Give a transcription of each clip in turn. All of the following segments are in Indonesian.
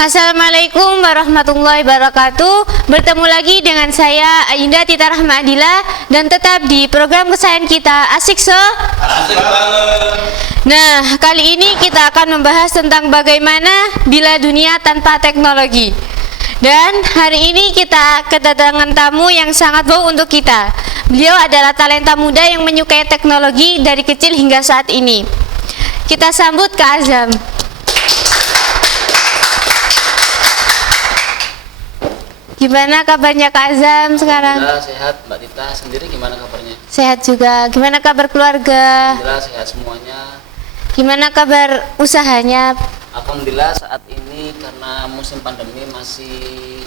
Assalamualaikum warahmatullahi wabarakatuh. Bertemu lagi dengan saya Ayunda Tita Rahma Adila dan tetap di program kesayangan kita Asik So. Asik banget. Nah, kali ini kita akan membahas tentang bagaimana bila dunia tanpa teknologi. Dan hari ini kita kedatangan tamu yang sangat wow untuk kita. Beliau adalah talenta muda yang menyukai teknologi dari kecil hingga saat ini. Kita sambut Kak Azam. Gimana kabarnya Kak Azam sekarang? Alhamdulillah sehat. Mbak Tita sendiri gimana kabarnya? Sehat juga. Gimana kabar keluarga? Alhamdulillah sehat semuanya. Gimana kabar usahanya? Alhamdulillah saat ini karena musim pandemi masih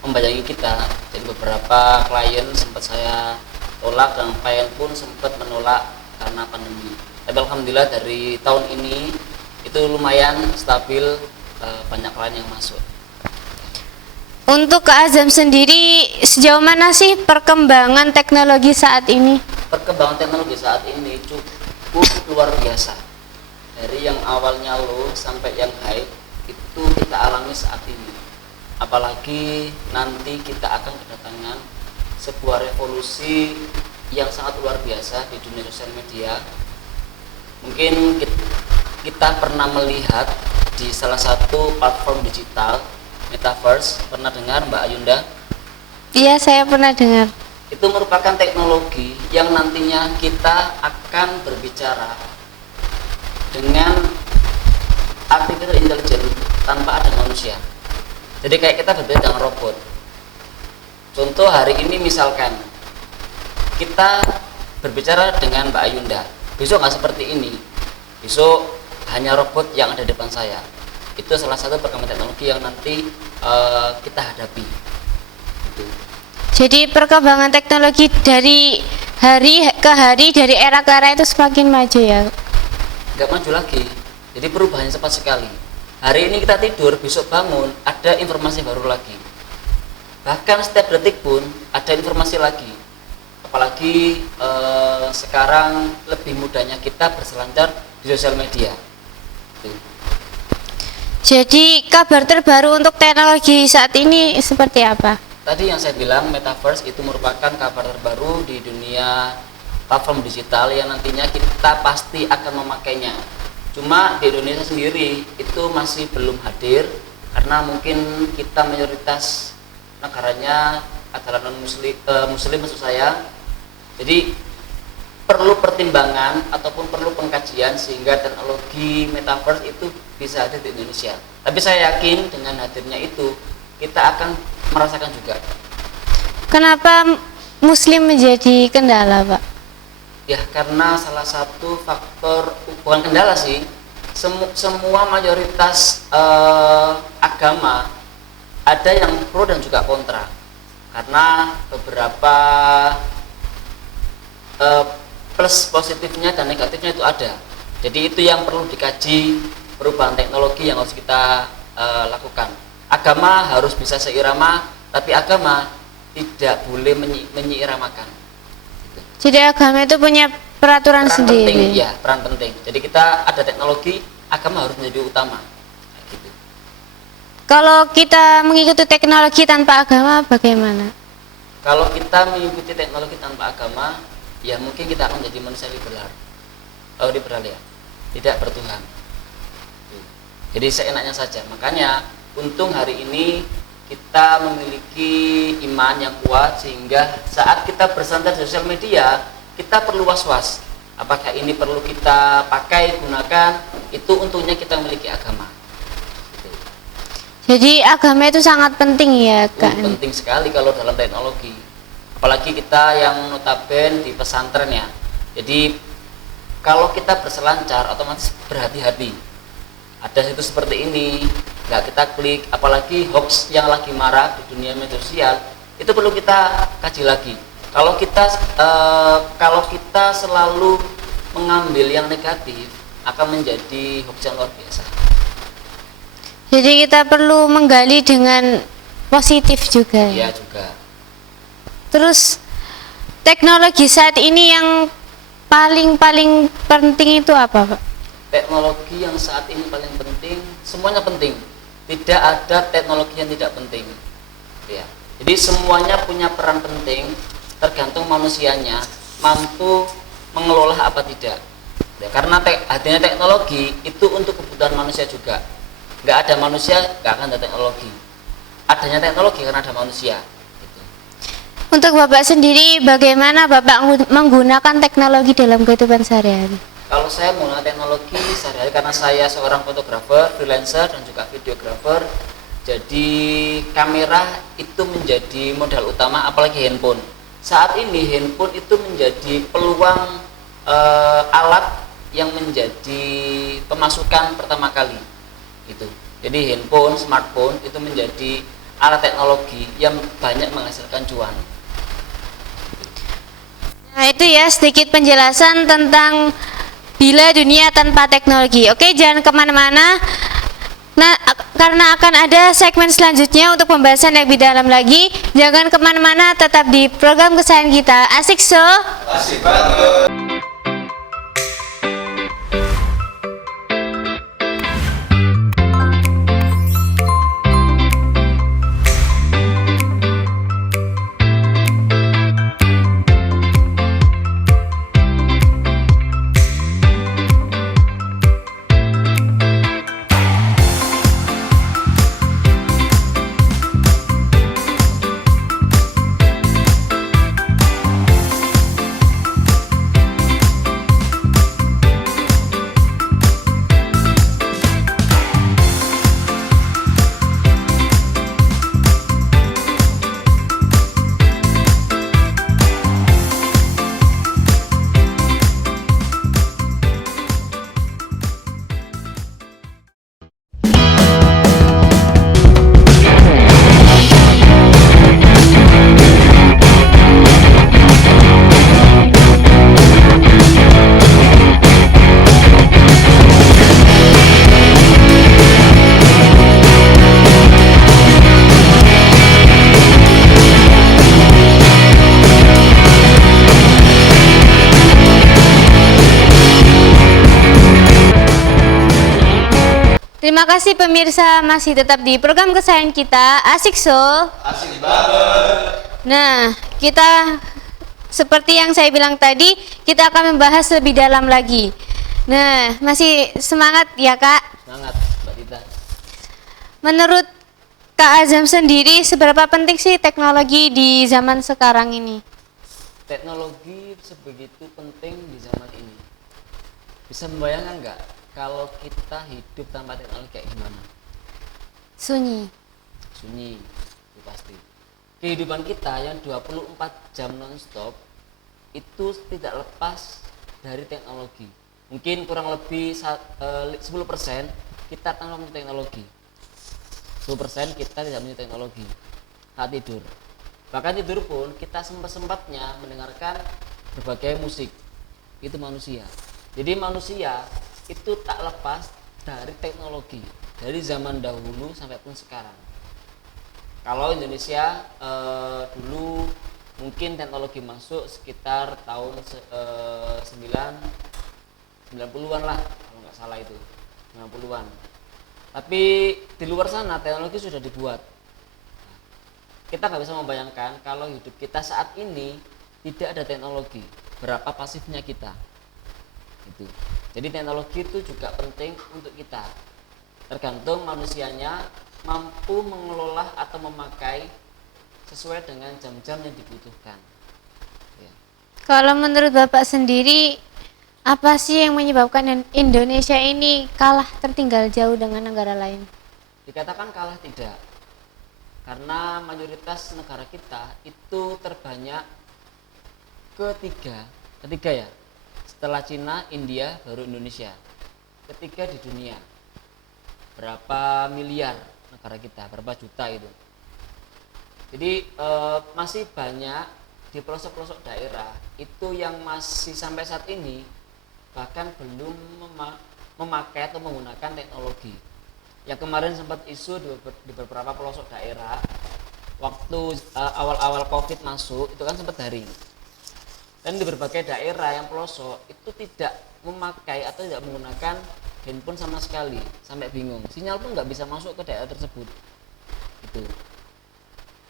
membayangi kita, jadi beberapa klien sempat saya tolak dan klien pun sempat menolak karena pandemi. Tapi alhamdulillah dari tahun ini itu lumayan stabil, banyak klien yang masuk. Untuk Kak Azam sendiri, sejauh mana sih perkembangan teknologi saat ini? Perkembangan teknologi saat ini cukup luar biasa. Dari yang awalnya low sampai yang high itu kita alami saat ini. Apalagi nanti kita akan kedatangan sebuah revolusi yang sangat luar biasa di dunia sosial media. Mungkin kita pernah melihat di salah satu platform digital Metaverse, pernah dengar Mbak Ayunda? Iya, saya pernah dengar. Itu merupakan teknologi yang nantinya kita akan berbicara dengan artificial intelligence tanpa ada manusia. Jadi kayak kita berbeda dengan robot. Contoh hari ini misalkan kita berbicara dengan Mbak Ayunda, besok nggak seperti ini. Besok hanya robot yang ada di depan saya. Itu salah satu perkembangan teknologi yang nanti kita hadapi. Gitu. Jadi perkembangan teknologi dari hari ke hari, dari era ke era itu semakin maju ya? Nggak maju lagi. Jadi perubahannya cepat sekali. Hari ini kita tidur, besok bangun ada informasi baru lagi. Bahkan setiap detik pun ada informasi lagi. Apalagi sekarang lebih mudahnya kita berselancar di sosial media. Gitu. Jadi kabar terbaru untuk teknologi saat ini seperti apa? Tadi yang saya bilang Metaverse itu merupakan kabar terbaru di dunia platform digital yang nantinya kita pasti akan memakainya. Cuma di Indonesia sendiri itu masih belum hadir karena mungkin kita mayoritas negaranya adalah non muslim maksud saya. Jadi perlu pertimbangan ataupun perlu pengkajian sehingga teknologi Metaverse itu bisa hadir di Indonesia. Tapi saya yakin dengan hadirnya itu kita akan merasakan juga. Kenapa Muslim menjadi kendala, Pak? Ya karena salah satu faktor, bukan kendala sih, semua mayoritas agama ada yang pro dan juga kontra. Karena beberapa plus positifnya dan negatifnya itu ada. Jadi itu yang perlu dikaji, perubahan teknologi yang harus kita lakukan. Agama harus bisa seirama, tapi agama tidak boleh menyeiramakan. Gitu. Jadi agama itu punya peraturan Peran sendiri. penting, ya, peran penting. Jadi kita ada teknologi, agama harus menjadi utama. Gitu. Kalau kita mengikuti teknologi tanpa agama bagaimana? Kalau kita mengikuti teknologi tanpa agama, ya mungkin kita akan menjadi manusia liberal. Liberal ya, tidak bertuhan. Jadi seenaknya saja. Makanya untung hari ini kita memiliki iman yang kuat sehingga saat kita bersantai di sosial media kita perlu was-was. Apakah ini perlu kita pakai, gunakan? Itu untungnya kita memiliki agama. Gitu. Jadi agama itu sangat penting ya, Kak? Penting sekali kalau dalam teknologi. Apalagi kita yang notaben di pesantren ya. Jadi kalau kita berselancar otomatis berhati-hati. Ada situs seperti ini, nggak kita klik, apalagi hoax yang lagi marak di dunia media sosial, itu perlu kita kaji lagi. Kalau kita selalu mengambil yang negatif, akan menjadi hoax yang luar biasa. Jadi kita perlu menggali dengan positif juga. Iya juga. Terus teknologi saat ini yang paling penting itu apa, Pak? teknologi yang saat ini paling penting, semuanya penting. Tidak ada teknologi yang tidak penting. Ya. Jadi semuanya punya peran penting, tergantung manusianya mampu mengelola apa tidak. Ya, karena adanya teknologi itu untuk kebutuhan manusia juga. Nggak ada manusia, nggak akan ada teknologi. Adanya teknologi karena ada manusia. Gitu. Untuk Bapak sendiri, bagaimana Bapak menggunakan teknologi dalam kehidupan sehari-hari? Kalau saya menggunakan teknologi sehari-hari karena saya seorang fotografer, freelancer dan juga videografer, jadi kamera itu menjadi modal utama, apalagi handphone. Saat ini handphone itu menjadi peluang alat yang menjadi pemasukan pertama kali. Itu. Jadi handphone, smartphone itu menjadi alat teknologi yang banyak menghasilkan cuan. Nah, itu ya sedikit penjelasan tentang bila dunia tanpa teknologi. Oke, jangan kemana-mana. Nah, karena akan ada segmen selanjutnya untuk pembahasan yang lebih dalam lagi. Jangan kemana-mana, tetap di program kesayangan kita. Asik so? Asik banget. Terima kasih pemirsa, masih tetap di program kesayangan kita, Asik So. Asik banget. Nah, kita seperti yang saya bilang tadi, kita akan membahas lebih dalam lagi. Nah, masih semangat ya Kak? Semangat Mbak Tita. Menurut Kak Azam sendiri, seberapa penting sih teknologi di zaman sekarang ini? Teknologi sebegitu penting di zaman ini. Bisa membayangkan nggak kalau kita hidup tanpa teknologi kayak gimana? Sunyi. Sunyi, itu pasti. Kehidupan kita yang 24 jam non-stop itu tidak lepas dari teknologi. Mungkin kurang lebih 10% kita tanpa punya teknologi. 10% kita tidak punya teknologi. Saat tidur. Bahkan tidur pun kita sempat-sempatnya mendengarkan berbagai musik. Itu manusia. Jadi manusia itu tak lepas dari teknologi dari zaman dahulu sampai pun sekarang. Kalau Indonesia dulu mungkin teknologi masuk sekitar tahun 90-an lah kalau nggak salah itu 90-an. Tapi di luar sana teknologi sudah dibuat. Kita nggak bisa membayangkan kalau hidup kita saat ini tidak ada teknologi, berapa pasifnya kita. Itu. Jadi teknologi itu juga penting untuk kita. Tergantung manusianya mampu mengelola atau memakai sesuai dengan jam-jam yang dibutuhkan. Ya. Kalau menurut Bapak sendiri, apa sih yang menyebabkan Indonesia ini kalah tertinggal jauh dengan negara lain? Dikatakan kalah tidak. Karena mayoritas negara kita itu terbanyak ketiga ya. Setelah Cina, India, baru Indonesia. Ketiga di dunia. Berapa miliar negara kita, berapa juta itu. Jadi masih banyak di pelosok-pelosok daerah itu yang masih sampai saat ini bahkan belum memakai atau menggunakan teknologi. Yang kemarin sempat isu di beberapa pelosok daerah waktu awal-awal COVID masuk itu kan sempat daring. Dan di berbagai daerah yang pelosok itu tidak memakai atau tidak menggunakan handphone sama sekali, sampai bingung. Sinyal pun nggak bisa masuk ke daerah tersebut.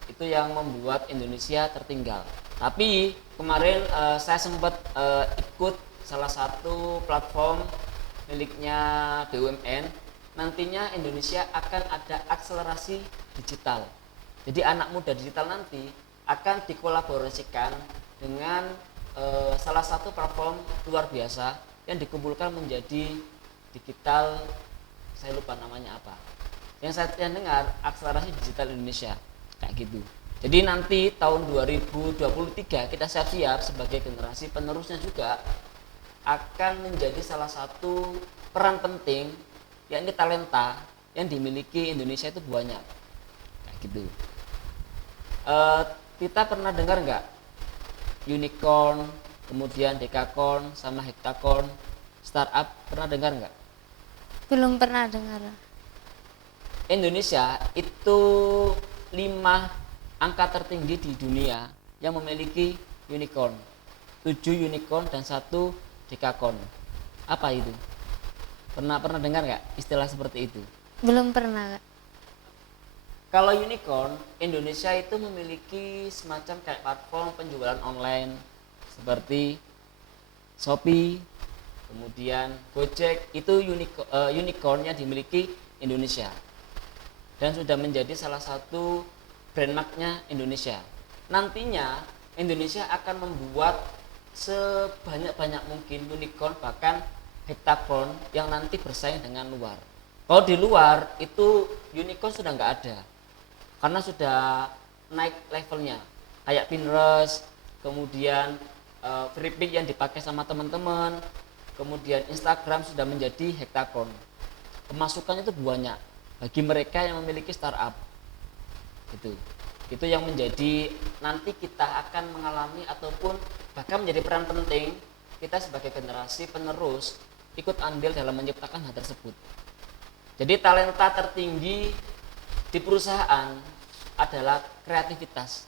Itu yang membuat Indonesia tertinggal. Tapi kemarin saya sempat ikut salah satu platform miliknya BUMN. Nantinya Indonesia akan ada akselerasi digital. Jadi anak muda digital nanti akan dikolaborasikan dengan salah satu platform luar biasa yang dikumpulkan menjadi digital, saya lupa namanya apa. Yang saya dengar akselerasi digital Indonesia kayak gitu. Jadi nanti tahun 2023 kita siap-siap sebagai generasi penerusnya juga akan menjadi salah satu peran penting, yakni talenta yang dimiliki Indonesia itu banyak kayak gitu. Kita pernah dengar nggak unicorn, kemudian dekakorn sama hektakorn, startup, pernah dengar nggak? Belum pernah dengar. Indonesia itu 5 angka tertinggi di dunia yang memiliki unicorn, 7 unicorn dan 1 dekakorn. Apa itu? Pernah dengar nggak istilah seperti itu? Belum pernah, Kak. Kalau unicorn, Indonesia itu memiliki semacam kayak platform penjualan online seperti Shopee, kemudian Gojek, itu unicorn yang dimiliki Indonesia dan sudah menjadi salah satu brand marknya Indonesia. Nantinya Indonesia akan membuat sebanyak-banyak mungkin unicorn, bahkan hektakorn yang nanti bersaing dengan luar. Kalau di luar itu unicorn sudah nggak ada, karena sudah naik levelnya, kayak Pinterest, kemudian Freepik yang dipakai sama teman-teman, kemudian Instagram sudah menjadi hektakorn. Pemasukannya itu banyak bagi mereka yang memiliki startup. Itu yang menjadi nanti kita akan mengalami ataupun bahkan menjadi peran penting kita sebagai generasi penerus ikut andil dalam menciptakan hal tersebut. Jadi talenta tertinggi di perusahaan adalah kreativitas.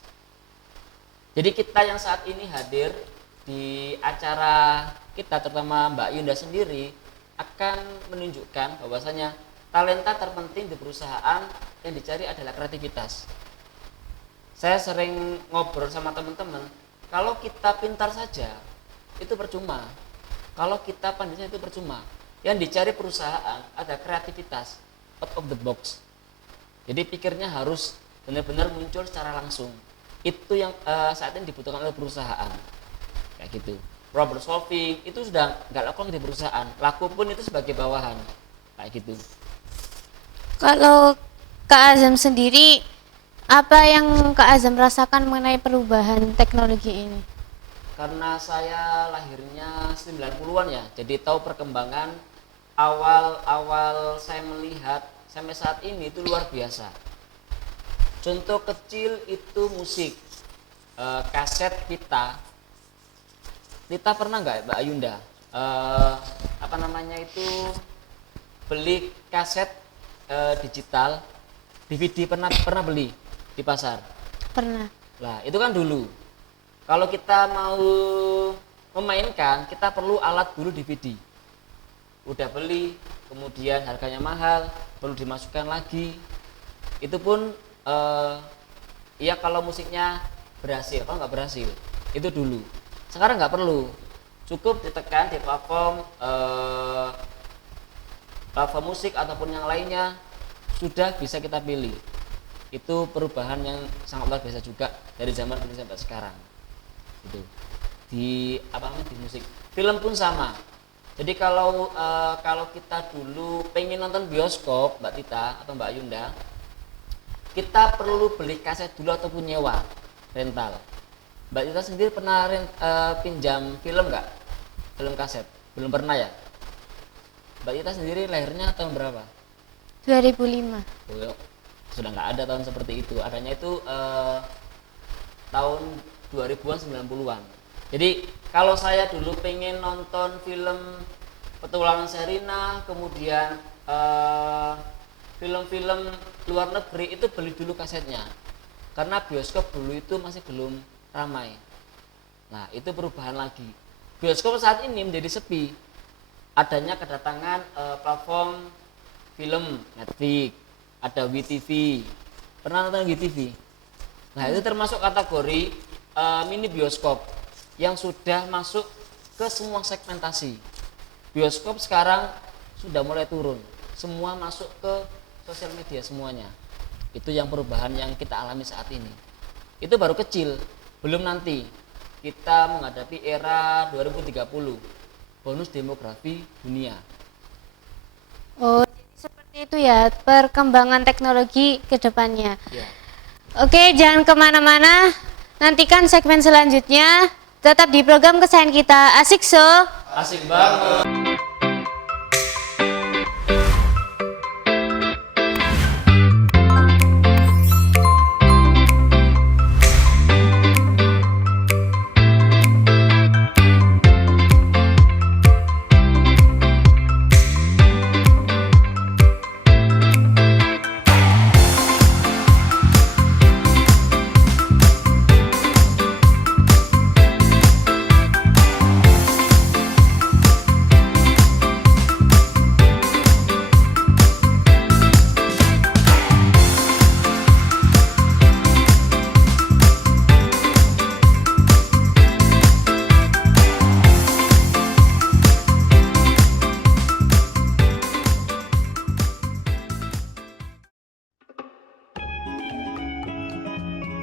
Jadi kita yang saat ini hadir di acara kita, terutama Mbak Yunda sendiri, akan menunjukkan bahwasanya talenta terpenting di perusahaan yang dicari adalah kreativitas. Saya sering ngobrol sama teman-teman, kalau kita pintar saja itu percuma, kalau kita pandai itu percuma. Yang dicari perusahaan ada kreativitas, out of the box. Jadi pikirnya harus benar-benar muncul secara langsung. Itu yang saat ini dibutuhkan oleh perusahaan kayak gitu. Problem solving itu sudah nggak laku di perusahaan, laku pun itu sebagai bawahan kayak gitu. Kalau Kak Azam sendiri, apa yang Kak Azam rasakan mengenai perubahan teknologi ini? Karena saya lahirnya 90-an ya, jadi tahu perkembangan awal saya melihat sampai saat ini itu luar biasa. Contoh kecil itu musik, kaset kita pernah nggak Mbak Yunda beli kaset digital DVD, pernah beli di pasar? Pernah. Lah itu kan dulu. Kalau kita mau memainkan kita perlu alat dulu DVD. Udah beli, kemudian harganya mahal, perlu dimasukkan lagi. Itu pun ya kalau musiknya berhasil, kalau nggak berhasil itu dulu. Sekarang nggak perlu, cukup ditekan di platform musik ataupun yang lainnya sudah bisa kita pilih. Itu perubahan yang sangat luar biasa juga dari zaman dulu sampai sekarang. Itu di musik, film pun sama. Jadi kalau kita dulu pengen nonton bioskop, Mbak Tita atau Mbak Yunda, kita perlu beli kaset dulu ataupun nyewa, rental. Mbak Tita sendiri pernah pinjam film nggak? Film kaset? Belum pernah ya? Mbak Tita sendiri lahirnya tahun berapa? 2005. Oh, sudah nggak ada tahun seperti itu. Adanya itu tahun 2000-an 90-an. Jadi kalau saya dulu pengen nonton film Petualangan Sherina, kemudian film-film luar negeri, itu beli dulu kasetnya. Karena bioskop dulu itu masih belum ramai. Nah, itu perubahan lagi. Bioskop saat ini menjadi sepi. adanya kedatangan platform film Netflix, ada WeTV. Pernah nonton WeTV? Nah, itu termasuk kategori mini bioskop yang sudah masuk ke semua segmentasi. Bioskop sekarang sudah mulai turun, semua masuk ke sosial media semuanya. Itu yang perubahan yang kita alami saat ini. Itu baru kecil, belum nanti kita menghadapi era 2030, bonus demografi dunia. Oh, jadi seperti itu ya perkembangan teknologi ke depannya. Ya. Oke, jangan kemana-mana. Nantikan segmen selanjutnya. Tetap di program kesayangan kita, Asik So. Asik banget.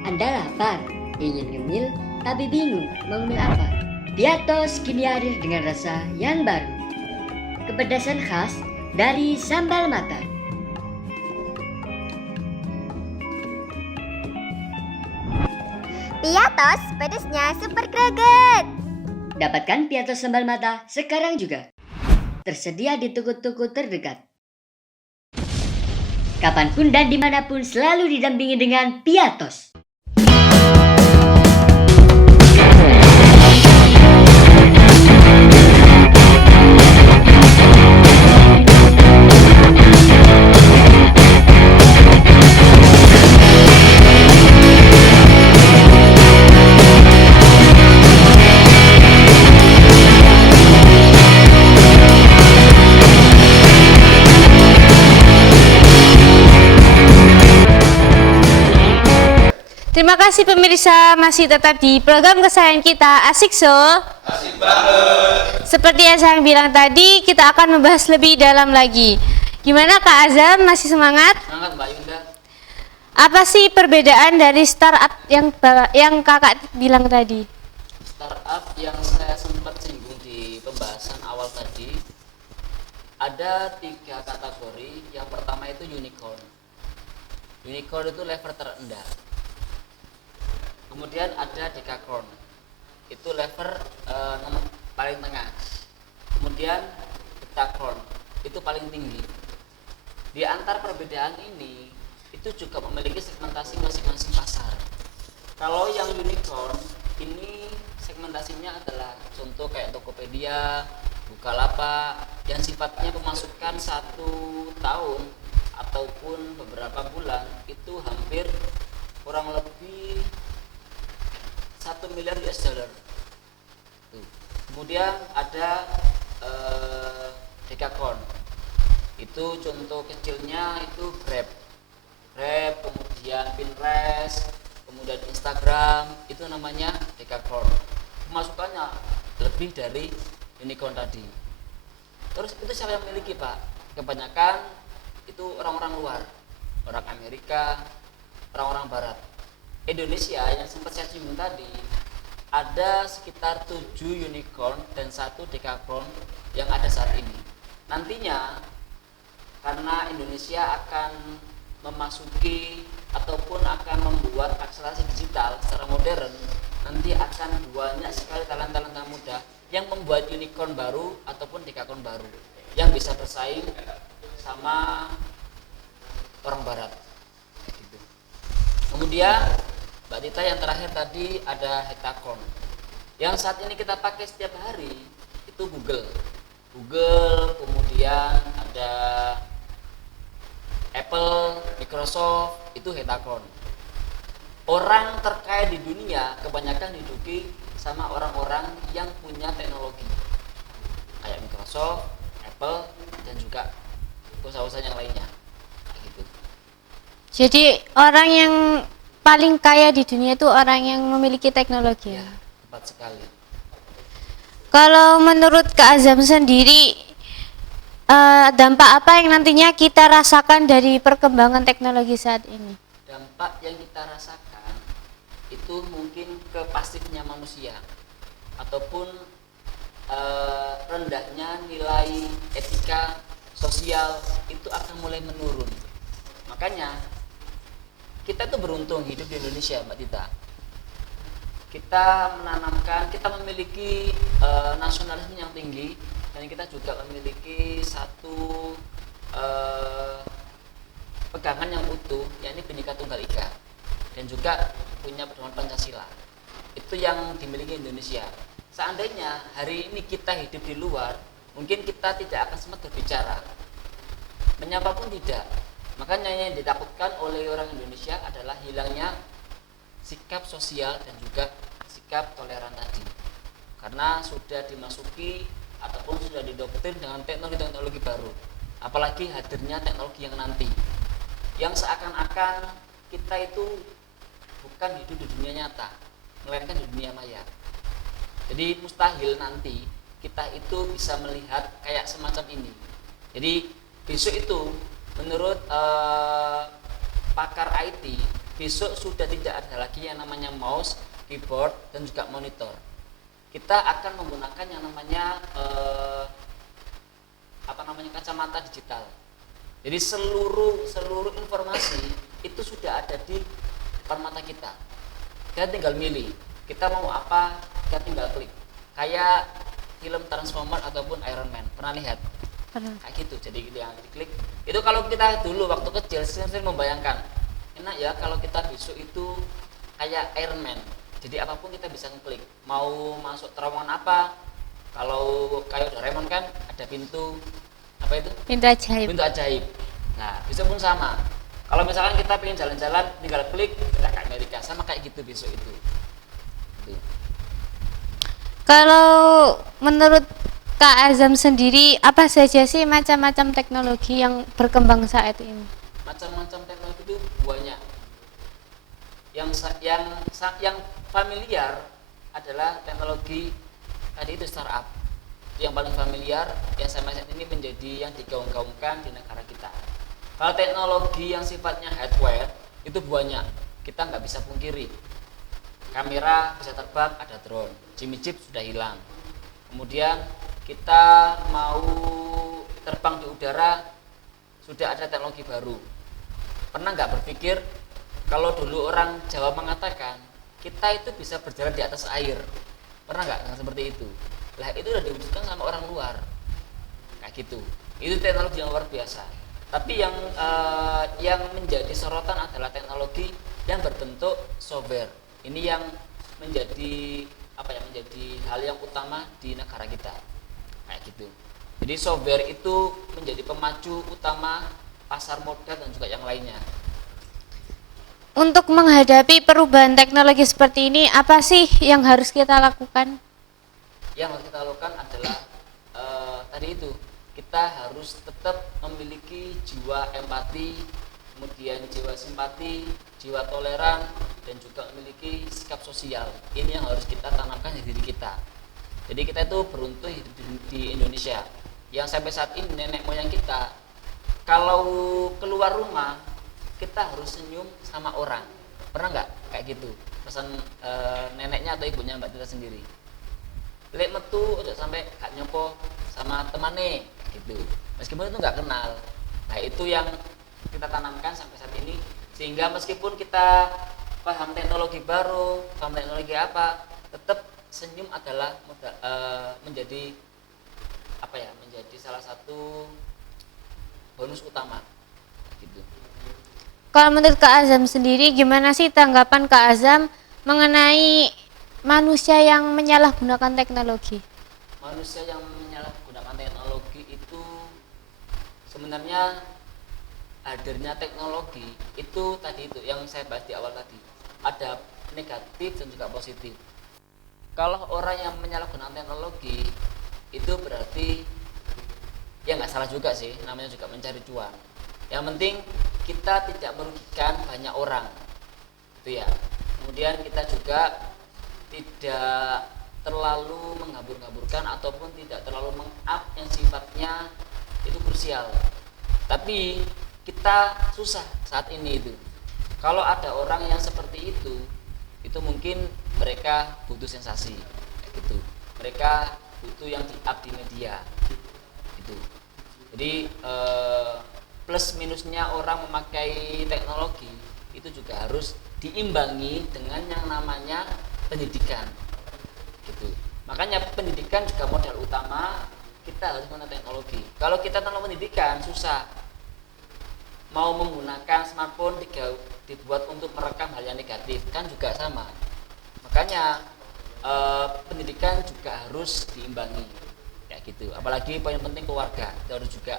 Anda lapar, ingin ngemil, tapi bingung mau ngemil apa? Piatos kini hadir dengan rasa yang baru. Kepedasan khas dari sambal mata. Piatos pedasnya super greget. Dapatkan piatos sambal mata sekarang juga. Tersedia di toko-toko terdekat. Kapanpun dan dimanapun selalu didampingi dengan piatos. Terima kasih pemirsa, masih tetap di program kesayangan kita, Asik So. Asik banget. Seperti yang saya bilang tadi, kita akan membahas lebih dalam lagi. Gimana Kak Azam, masih semangat? Semangat Mbak Yunda. Apa sih perbedaan dari startup yang kakak bilang tadi? Startup yang saya sempat singgung di pembahasan awal tadi, ada 3 kategori. Yang pertama itu unicorn. Unicorn itu level terendah. Kemudian ada decacorn, itu level paling tengah. Kemudian heptacorn, itu paling tinggi. Di antar perbedaan ini, itu juga memiliki segmentasi masing-masing pasar. Kalau yang unicorn ini segmentasinya adalah contoh kayak Tokopedia, Bukalapak, yang sifatnya pemasukan 1 tahun ataupun beberapa bulan itu hampir kurang lebih 1 miliar US dollar. Kemudian ada decacorn, itu contoh kecilnya itu Grab, kemudian Pinterest, kemudian Instagram, itu namanya decacorn. Pemasukannya lebih dari unicorn tadi. Terus itu siapa yang memiliki Pak? Kebanyakan itu orang-orang luar, orang Amerika, orang-orang Barat. Indonesia yang sempat saya singgung tadi, ada sekitar 7 unicorn dan 1 decacorn yang ada saat ini. Nantinya karena Indonesia akan memasuki ataupun akan membuat akselerasi digital secara modern, nanti akan banyak sekali talenta-talenta muda yang membuat unicorn baru ataupun decacorn baru yang bisa bersaing sama orang Barat. Kemudian Mbak Tita, yang terakhir tadi ada heptacorn. Yang saat ini kita pakai setiap hari itu Google, kemudian ada Apple, Microsoft, itu heptacorn. Orang terkaya di dunia kebanyakan diduduki sama orang-orang yang punya teknologi, kayak Microsoft, Apple dan juga usaha-usaha yang lainnya kayak gitu. Jadi orang yang paling kaya di dunia itu orang yang memiliki teknologi. Ya, tepat sekali. Kalau menurut Kak Azam sendiri, dampak apa yang nantinya kita rasakan dari perkembangan teknologi saat ini? Dampak yang kita rasakan itu mungkin ke pasifnya manusia ataupun rendahnya nilai etika sosial itu akan mulai menurun. Makanya kita tuh beruntung hidup di Indonesia, Mbak Tita. Kita menanamkan, kita memiliki nasionalisme yang tinggi, dan kita juga memiliki satu pegangan yang utuh, yakni Bhinneka Tunggal Ika, dan juga punya pedoman Pancasila. Itu yang dimiliki Indonesia. Seandainya hari ini kita hidup di luar, mungkin kita tidak akan sempat berbicara, menyapa pun tidak. Makanya yang ditakutkan oleh orang Indonesia adalah hilangnya sikap sosial dan juga sikap toleran tadi, karena sudah dimasuki ataupun sudah didoktrin dengan teknologi baru, apalagi hadirnya teknologi yang nanti, yang seakan-akan kita itu bukan hidup di dunia nyata, melainkan di dunia maya. Jadi mustahil nanti kita itu bisa melihat kayak semacam ini. Jadi besok itu menurut pakar IT, besok sudah tidak ada lagi yang namanya mouse, keyboard, dan juga monitor. Kita akan menggunakan yang namanya kacamata digital. Jadi seluruh informasi itu sudah ada di depan mata kita. Kita tinggal milih, kita mau apa, kita tinggal klik. Kayak film Transformer ataupun Iron Man, pernah lihat? Kayak gitu. Jadi kita yang diklik itu, kalau kita dulu waktu kecil sering membayangkan, enak ya kalau kita besok itu kayak Iron Man, jadi apapun kita bisa ngeklik, mau masuk terowongan apa, kalau kayak Doraemon kan ada pintu apa itu, Pintu ajaib. pintu ajaib. Nah besok pun sama, kalau misalkan kita pengen jalan-jalan tinggal klik, kita ke Amerika, sama kayak gitu besok itu. Kalau menurut Kak Azam sendiri, apa saja sih macam-macam teknologi yang berkembang saat ini? Macam-macam teknologi itu banyak. Yang familiar adalah teknologi tadi itu startup. Yang paling familiar yang sampai saat ini menjadi yang digaung-gaungkan di negara kita. Kalau teknologi yang sifatnya hardware itu banyak, kita nggak bisa pungkiri. Kamera bisa terbang, ada drone. Jimmy Chip sudah hilang. Kemudian kita mau terbang di udara, sudah ada teknologi baru. Pernah nggak berpikir kalau dulu orang Jawa mengatakan kita itu bisa berjalan di atas air? Pernah nggak dengan seperti itu? Lah itu udah diwujudkan sama orang luar, kayak gitu. Itu teknologi yang luar biasa. Tapi yang menjadi sorotan adalah teknologi yang berbentuk software. Ini yang menjadi menjadi hal yang utama di negara kita, kayak gitu. Jadi software itu menjadi pemacu utama pasar modal dan juga yang lainnya. Untuk menghadapi perubahan teknologi seperti ini, apa sih yang harus kita lakukan? Yang harus kita lakukan adalah tadi itu, kita harus tetap memiliki jiwa empati, kemudian jiwa simpati, jiwa toleran, dan juga memiliki sikap sosial. Ini yang harus kita tanamkan di diri kita. Jadi kita itu beruntung hidup di Indonesia, yang sampai saat ini nenek moyang kita kalau keluar rumah kita harus senyum sama orang. Pernah nggak kayak gitu pesan neneknya atau ibunya Mbak Tita sendiri? Lek metu udah sampai gak nyopo sama temannya gitu, meskipun itu nggak kenal. Nah itu yang kita tanamkan sampai saat ini, sehingga meskipun kita paham teknologi baru, paham teknologi apa, tetap senyum adalah menjadi menjadi salah satu bonus utama gitu. Kalau menurut Kak Azam sendiri, gimana sih tanggapan Kak Azam mengenai manusia yang menyalahgunakan teknologi? Manusia yang menyalahgunakan teknologi itu sebenarnya hadirnya teknologi itu tadi itu yang saya bahas di awal tadi, ada negatif dan juga positif. Kalau orang yang menyalahgunakan teknologi itu berarti ya nggak salah juga sih, namanya juga mencari cuan. Yang penting kita tidak merugikan banyak orang, itu ya. Kemudian kita juga tidak terlalu menghambur-hamburkan ataupun tidak terlalu meng-up yang sifatnya itu krusial. Tapi kita susah saat ini itu. Kalau ada orang yang seperti itu mungkin mereka butuh sensasi, kayak gitu. Mereka butuh yang di-up di media, gitu. Jadi plus minusnya orang memakai teknologi itu juga harus diimbangi dengan yang namanya pendidikan, gitu. Makanya pendidikan juga modal utama, kita harus menggunakan teknologi. Kalau kita tanpa pendidikan susah. Mau menggunakan smartphone dibuat untuk merekam hal yang negatif kan juga sama. Makanya pendidikan juga harus diimbangi, ya gitu. Apalagi poin penting keluarga itu harus juga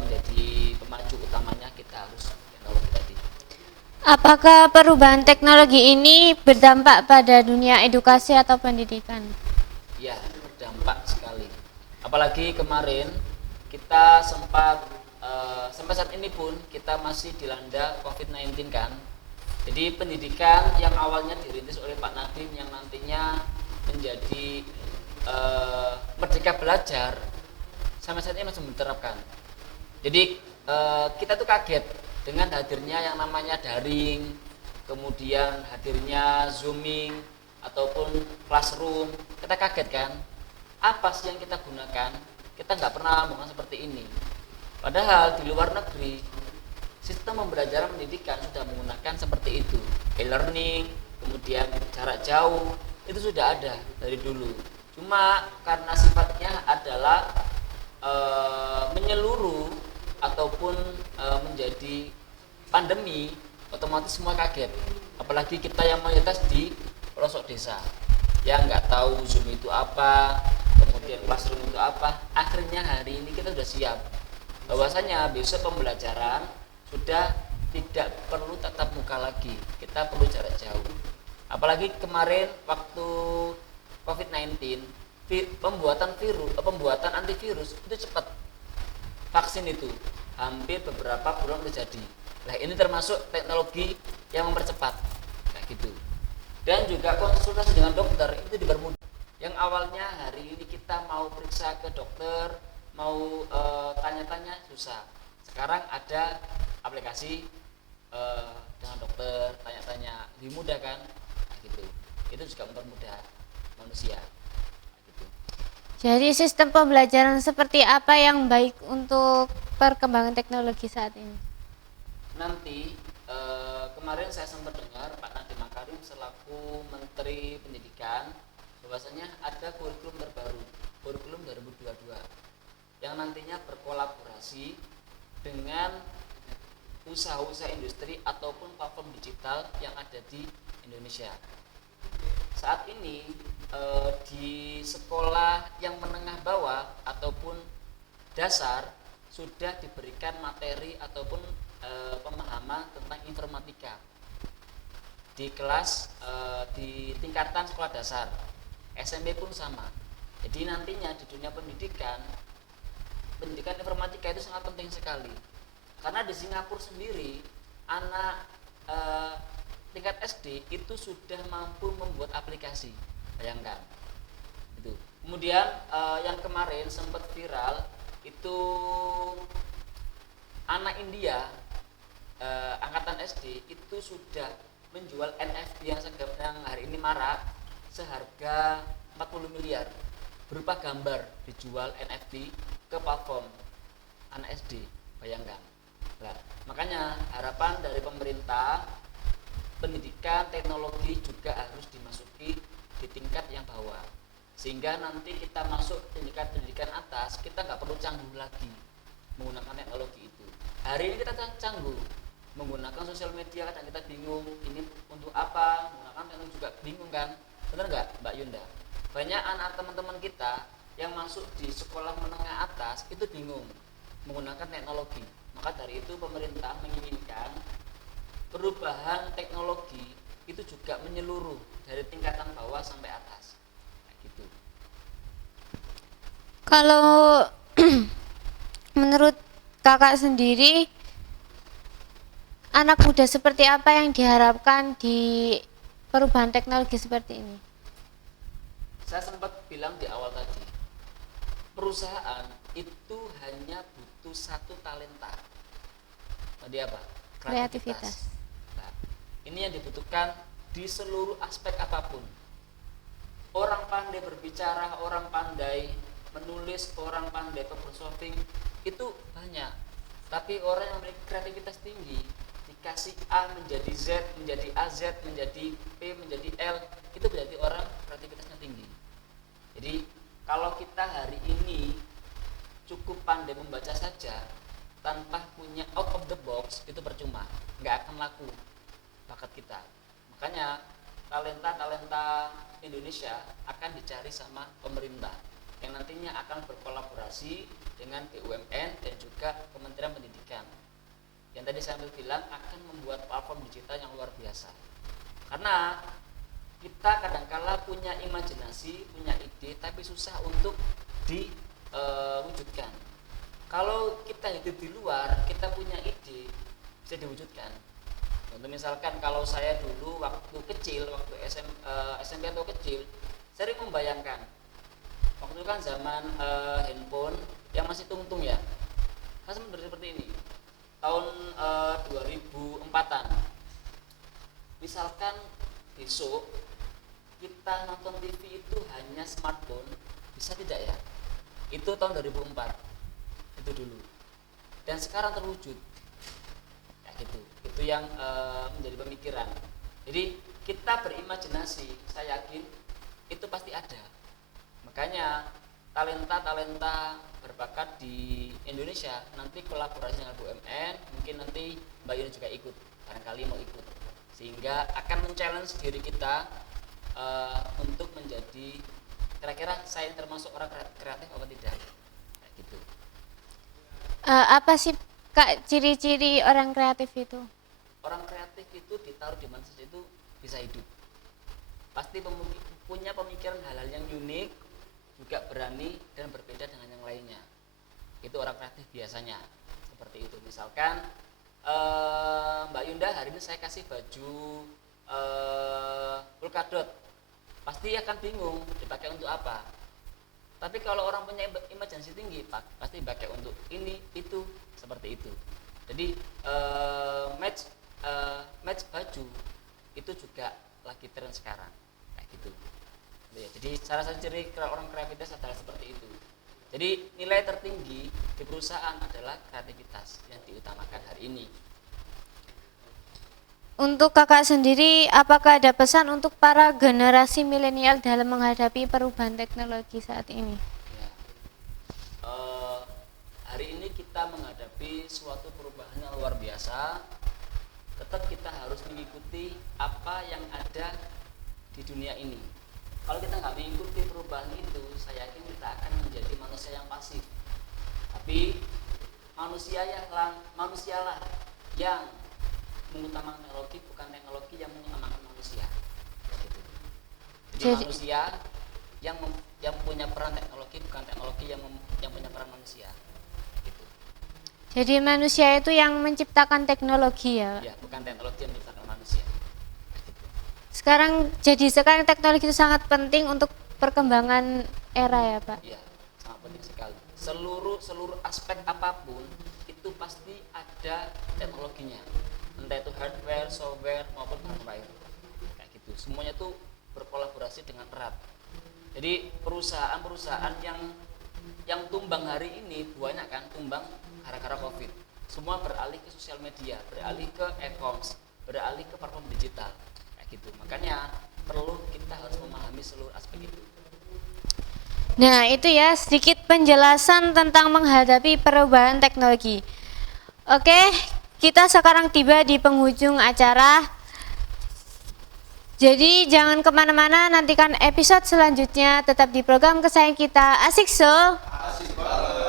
menjadi pemacu utamanya, kita harus teknologi tadi. Apakah perubahan teknologi ini berdampak pada dunia edukasi atau pendidikan? Ya, berdampak sekali. Apalagi kemarin kita sempat sampai saat ini pun kita masih dilanda COVID-19 kan. Jadi pendidikan yang awalnya dirintis oleh Pak Nadiem yang nantinya menjadi Merdeka Belajar sampai saat ini masih diterapkan. Jadi kita tuh kaget dengan hadirnya yang namanya daring, kemudian hadirnya zooming ataupun classroom. Kita kaget kan, apa sih yang kita gunakan? Kita nggak pernah ngomong seperti ini. Padahal di luar negeri sistem pembelajaran pendidikan sudah menggunakan seperti itu, e-learning, kemudian jarak jauh, itu sudah ada dari dulu. Cuma karena sifatnya adalah menyeluruh ataupun menjadi pandemi, otomatis semua kaget. Apalagi kita yang mayoritas di pelosok desa, yang nggak tahu Zoom itu apa, kemudian classroom itu apa. Akhirnya hari ini kita sudah siap bahwasanya besok pembelajaran sudah tidak perlu tatap muka lagi, kita perlu jarak jauh. Apalagi kemarin waktu COVID-19 pembuatan antivirus itu cepat, vaksin itu hampir beberapa bulan terjadi. Nah ini termasuk teknologi yang mempercepat kayak gitu. Dan juga konsultasi dengan dokter itu dipermudah. Yang awalnya hari ini kita mau periksa ke dokter, mau tanya-tanya susah. Sekarang ada aplikasi dengan dokter, tanya-tanya, lebih mudah kan? Gitu. Itu juga mempermudah manusia. Gitu. Jadi sistem pembelajaran seperti apa yang baik untuk perkembangan teknologi saat ini? Nanti kemarin saya sempat dengar Pak Nadiem Makarim selaku Menteri Pendidikan bahwasanya ada kurikulum terbaru, kurikulum 2022 yang nantinya berkolaborasi dengan usaha-usaha industri ataupun platform digital yang ada di Indonesia. Saat ini di sekolah yang menengah bawah ataupun dasar sudah diberikan materi ataupun pemahaman tentang informatika di kelas di tingkatan sekolah dasar. SMP pun sama. Jadi nantinya di dunia pendidikan informatika itu sangat penting sekali. Karena di Singapura sendiri anak tingkat SD itu sudah mampu membuat aplikasi. Bayangkan. Itu. Kemudian yang kemarin sempat viral itu anak India angkatan SD itu sudah menjual NFT yang hari ini marak seharga 40 miliar berupa gambar, dijual NFT ke platform anak SD. Bayangkan. Nah, makanya harapan dari pemerintah, pendidikan teknologi juga harus dimasuki di tingkat yang bawah, sehingga nanti kita masuk tingkat pendidikan atas, kita nggak perlu canggung lagi menggunakan teknologi itu. Hari ini kita canggung menggunakan sosial media, kadang kita bingung ini untuk apa, menggunakan teknologi juga bingung kan, benar nggak Mbak Yunda? Banyak anak teman-teman kita yang masuk di sekolah menengah atas itu bingung menggunakan teknologi. Maka dari itu pemerintah menginginkan perubahan teknologi itu juga menyeluruh dari tingkatan bawah sampai atas. Kayak gitu. Kalau menurut kakak sendiri, anak muda seperti apa yang diharapkan di perubahan teknologi seperti ini? Saya sempat bilang di awal tadi, perusahaan itu hanya butuh satu talenta. Tadi apa? Kreativitas. Nah, ini yang dibutuhkan di seluruh aspek apapun. Orang pandai berbicara, orang pandai menulis, orang pandai problem solving itu banyak. Tapi orang yang memiliki kreativitas tinggi, dikasih A menjadi Z, menjadi AZ, menjadi P, menjadi L, itu berarti orang kreativitasnya tinggi. Jadi kalau kita hari ini cukup pandai membaca saja tanpa punya out of the box, itu percuma, nggak akan laku bakat kita. Makanya talenta Indonesia akan dicari sama pemerintah yang nantinya akan berkolaborasi dengan BUMN dan juga Kementerian Pendidikan. Yang tadi saya bilang akan membuat platform digital yang luar biasa. Karena kita kadangkala punya imajinasi, punya ide, tapi susah untuk diwujudkan. Kalau kita hidup di luar, kita punya ide, bisa diwujudkan. Untuk misalkan kalau saya dulu waktu kecil, waktu SMP atau kecil, sering membayangkan waktu itu kan zaman handphone yang masih tungtung ya, kan seperti ini tahun 2004-an. Misalkan besok kita nonton TV itu hanya smartphone, bisa tidak ya? Itu tahun 2004 itu dulu, dan sekarang terwujud kayak gitu. Itu yang menjadi pemikiran. Jadi kita berimajinasi, saya yakin itu pasti ada. Makanya talenta berbakat di Indonesia nanti kolaborasi dengan BUMN, mungkin nanti Mbak Yuni juga ikut, barangkali mau ikut, sehingga akan men-challenge diri kita untuk menjadi, kira-kira saya termasuk orang kreatif apa tidak, kayak gitu. Apa sih Kak ciri-ciri orang kreatif itu? Orang kreatif itu ditaruh di mana saja itu bisa hidup. Pasti punya pemikiran hal-hal yang unik, juga berani dan berbeda dengan yang lainnya. Itu orang kreatif biasanya seperti itu. Misalkan Mbak Yunda, hari ini saya kasih baju polkadot, pasti akan bingung dipakai untuk apa. Tapi kalau orang punya imajinasi tinggi, pasti dipakai untuk ini, itu, seperti itu. Jadi match baju itu juga lagi tren sekarang, kayak gitu. Jadi salah satu ciri orang kreativitas adalah seperti itu. Jadi nilai tertinggi di perusahaan adalah kreativitas yang diutamakan hari ini. Untuk kakak sendiri, apakah ada pesan untuk para generasi milenial dalam menghadapi perubahan teknologi saat ini? Ya. Hari ini kita menghadapi suatu perubahan yang luar biasa. Tetap kita harus mengikuti apa yang ada di dunia ini. Kalau kita nggak mengikuti perubahan itu, saya yakin kita akan menjadi manusia yang pasif. Tapi manusialah yang mengutamakan teknologi, bukan teknologi yang mengutamakan manusia. Gitu. Jadi manusia yang punya peran teknologi, bukan teknologi yang punya peran manusia. Gitu. Jadi manusia itu yang menciptakan teknologi ya? Ya, bukan teknologi yang menciptakan manusia. Gitu. Sekarang teknologi itu sangat penting untuk perkembangan era ya Pak? Iya, sangat penting sekali. Seluruh aspek apapun itu pasti ada teknologinya. Entah itu hardware, software maupun hardware. Kayak gitu. Semuanya itu berkolaborasi dengan erat. Jadi perusahaan-perusahaan yang tumbang hari ini banyak kan tumbang gara-gara Covid. Semua beralih ke sosial media, beralih ke e-commerce, beralih ke platform digital. Kayak gitu. Makanya perlu kita harus memahami seluruh aspek itu. Nah itu ya sedikit penjelasan tentang menghadapi perubahan teknologi. Oke, kita sekarang tiba di penghujung acara. Jadi jangan kemana-mana, nantikan episode selanjutnya tetap di program kesayangan kita Asik So. Asik banget.